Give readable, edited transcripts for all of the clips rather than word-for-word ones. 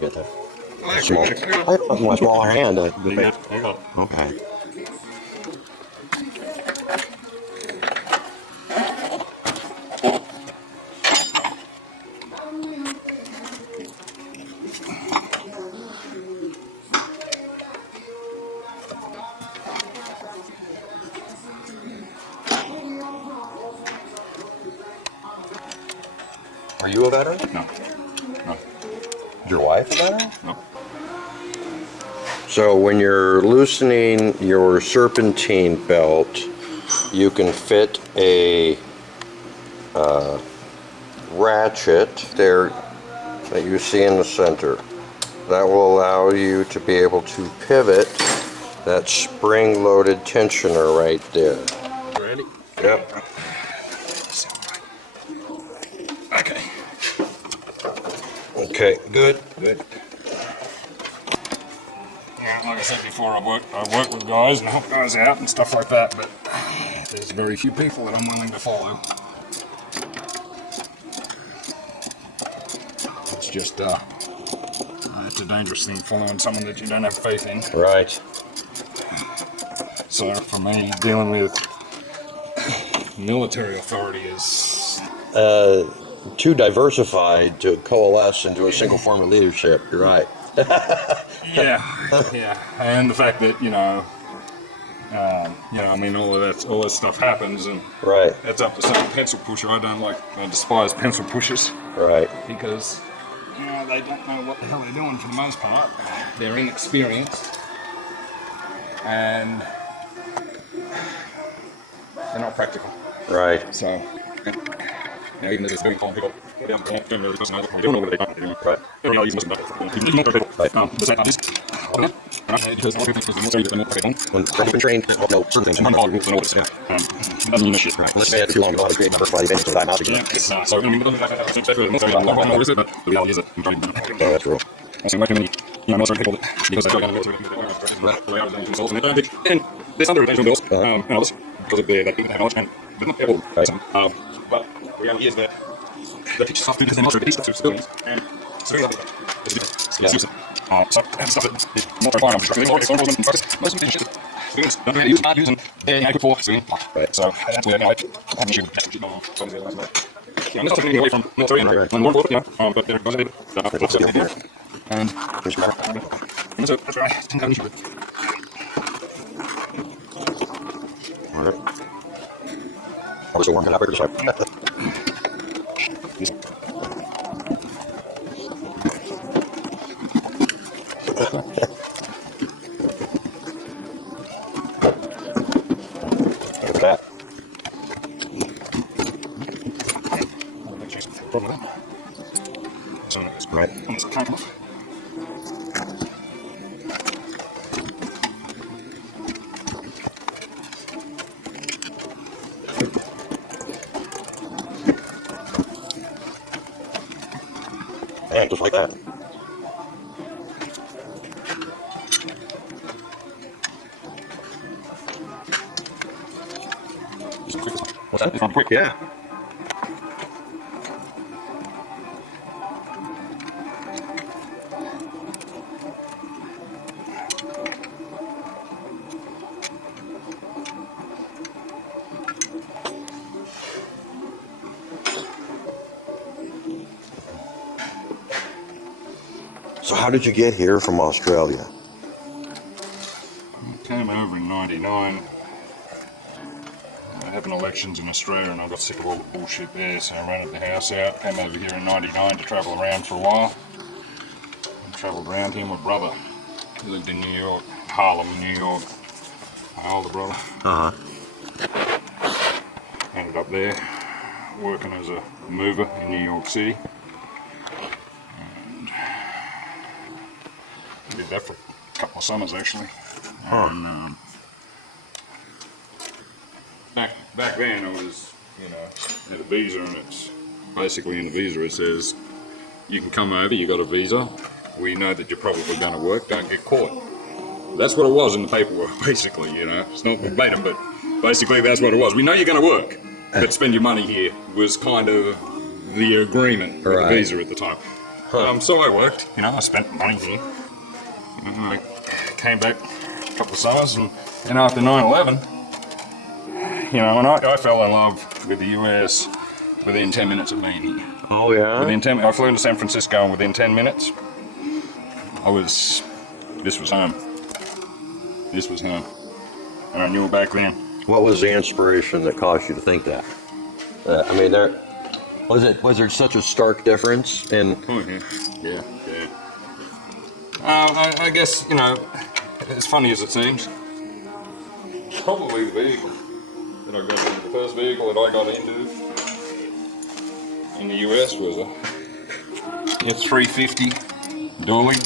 get that. Small. I have my smaller hand. Okay. Are you a veteran? No. No. Is your wife a veteran? No. So when you're loosening your serpentine belt, you can fit a ratchet there that you see in the center. That will allow you to be able to pivot that spring-loaded tensioner right there. Ready? Yep. Okay. Okay, good. Good. Yeah, like I said before, I work with guys and help guys out and stuff like that, but there's very few people that I'm willing to follow. It's just, it's a dangerous thing following someone that you don't have faith in. Right. So for me, dealing with military authority is... Too diversified to coalesce into a single form of leadership. You're right. yeah, and the fact that I mean, all that stuff happens, and Right. it's up to some pencil pusher. I despise pencil pushers. Right. Because they don't know what the hell they're doing for the most part. They're inexperienced, and they're not practical. Right. So. Even though it's very common people, they don't really don't know what they're doing. Right. They're not using it. Right. Because all people think is the military When you've been trained, no, certain things. doesn't mean shit. Right. Unless they had too long to know how to create diversified advantage of diagnostic. Yeah. So, I mean, what is it? But the reality is that I'm trying to do it. Oh, that's true. I see like many, military people that, because they've got the military, they are themselves an advantage. And there's some advantage on bills, and others, because of that people have knowledge, and they're not able to. But the reality is that they teach stuff to the military, they teach stuff to civilians, and civilians is different. So that's stuff that is more required on construction, more enforcement and practice. Most of the shit that civilians don't know how to use, not using, they're inadequate for civilian. Right. So that's where, I have an issue with that. I'm just taking away from military and more important, but they're going to be and so that's where I didn't have an issue with. All right. I was so warm, I sorry. That. Right. Yeah, just like that. What's that? It's on quick, yeah. So how did you get here from Australia? I came over in '99. They having elections in Australia, and I got sick of all the bullshit there, so I rented the house out. Came over here in '99 to travel around for a while. I travelled around here with my brother. He lived in New York, Harlem, New York. My older brother. Ended up there, working as a mover in New York City. Did that for a couple of summers actually. And, back then I was, had a visa, and it's basically in the visa it says you can come over, you got a visa, we know that you're probably going to work, don't get caught. That's what it was in the paperwork, basically, It's not verbatim, but basically that's what it was. We know you're going to work, but spend your money here was kind of the agreement with the visa at the time. So I worked, you know, I spent money here. And I came back a couple of summers, and after 9/11, you know, and I fell in love with the US within 10 minutes of being here. Oh yeah. I flew into San Francisco, and within 10 minutes, this was home. This was home. And I knew it back then. What was the inspiration that caused you to think that? I mean, was there such a stark difference in? Yeah. I guess, you know, as funny as it seems, probably the vehicle that I got into, the first vehicle that I got into in the US was a 350 Dolly,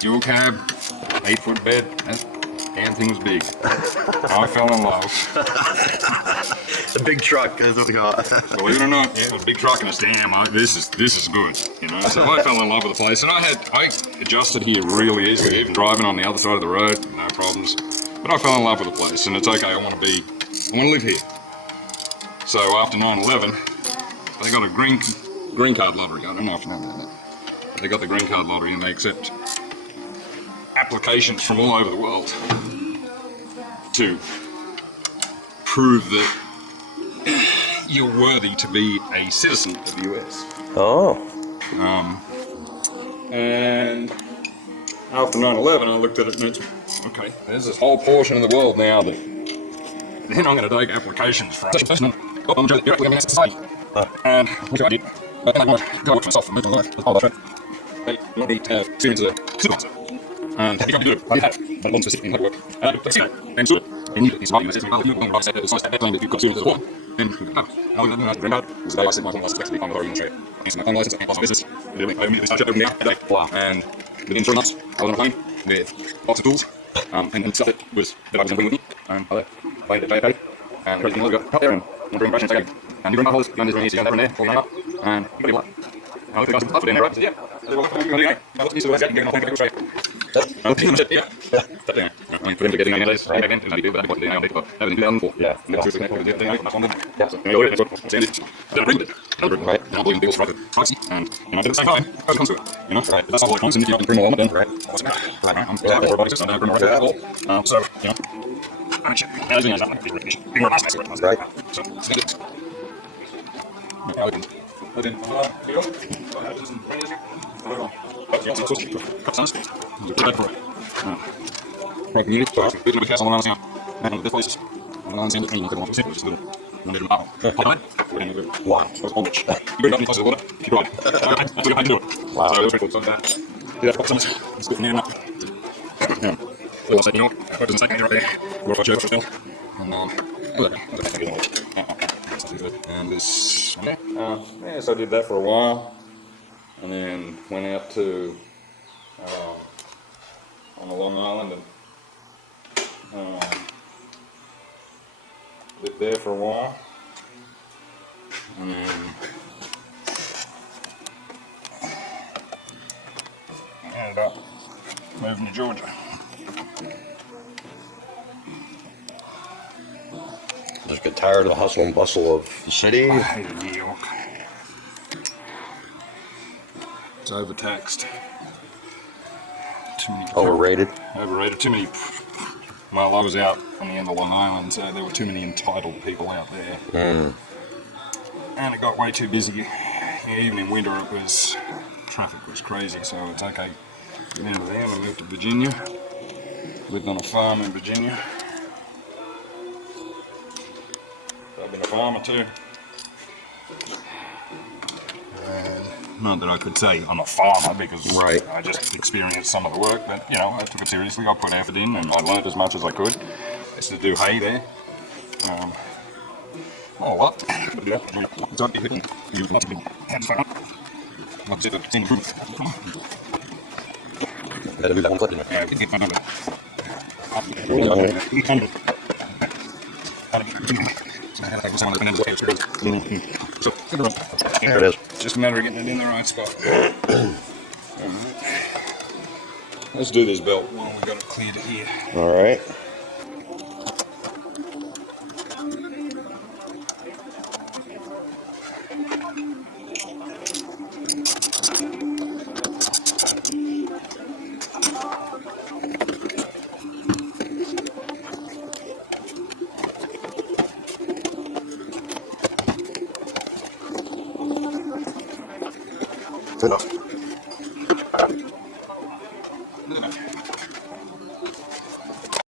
dual cab, 8-foot bed. That damn thing was big. I fell in love. The big truck. Believe it or not, yeah, it was a big truck, and it's this is good, you know. So I fell in love with the place, and I adjusted here really easily, even driving on the other side of the road, no problems. But I fell in love with the place, and it's okay. I want to live here. So after 9/11, they got a green card lottery. I don't know if you know about that. They got the green card lottery, and they accept applications from all over the world to prove that you're worthy to be a citizen of the US. Oh. And after 9/11, I looked at it and it's, okay, there's this whole portion of the world now that then I'm going to take applications from. And which I did. But then I want to go work for myself and move my life. That's all about it. They want me to have experience as a supervisor. And if I do it, I did have, but it wasn't specific in how to work. And I did it, and so they needed these values. It's about the right step, the size that claim that you've got experience as well. And I went out to Greenbad, it was the day I set my phone license to be on the road in Australia. I used my phone license, I came business, I immediately started every day. Wow. And within 3 months, I was on a plane with lots of tools, and stuff that I was going to bring with me. And I played at JFK, and everything was out there, and went during Russian again. And during my holidays, going this easy, and there, all up, and you got it. I looked at the guys in there, right? I said, yeah. I said, well, what are you going to do, I looked at the guys, and getting on the straight. Yeah. I mean, for them to get in nowadays, back then, but I didn't put the DNA on it, but that was in 2004. Yeah. And that's the DNA, that's one of them. Yeah. So, you know, that's what I'm saying. Then I printed it. Right. And I believe in people's right to privacy, and you know, but at the same time, as it comes to it, you know, right. That's all it comes, and if you have to bring all of them, then, right. What's it matter? Right. I'm exactly for about 6 months, I don't bring my right to all. So, you know, I mean, shit. And everything is not like big recognition. Being more mass, right. So, it's good. And this, yeah, so I did that for a while, and then went out to on a Long Island and lived there for a while, and then ended up moving to Georgia. Just get tired of the hustle and bustle of the city. I hated New York. It's overtaxed. Too many. Overrated. Overrated. Too many. Well, I was out on the end of Long Island, so there were too many entitled people out there. And it got way too busy. Even in winter, traffic was crazy, so it's okay. Get out of there and moved to Virginia. Lived on a farm in Virginia. I've been a farmer too. And not that I could say I'm a farmer because right. I just experienced some of the work, but you know, I took it seriously. I put effort in and I learned as much as I could. I used to do hay there. Oh, what? Better do that one clip, didn't I did get There it is. Just a matter of getting it in the right spot. Let's do this belt while we got it cleared here. All right. Good enough.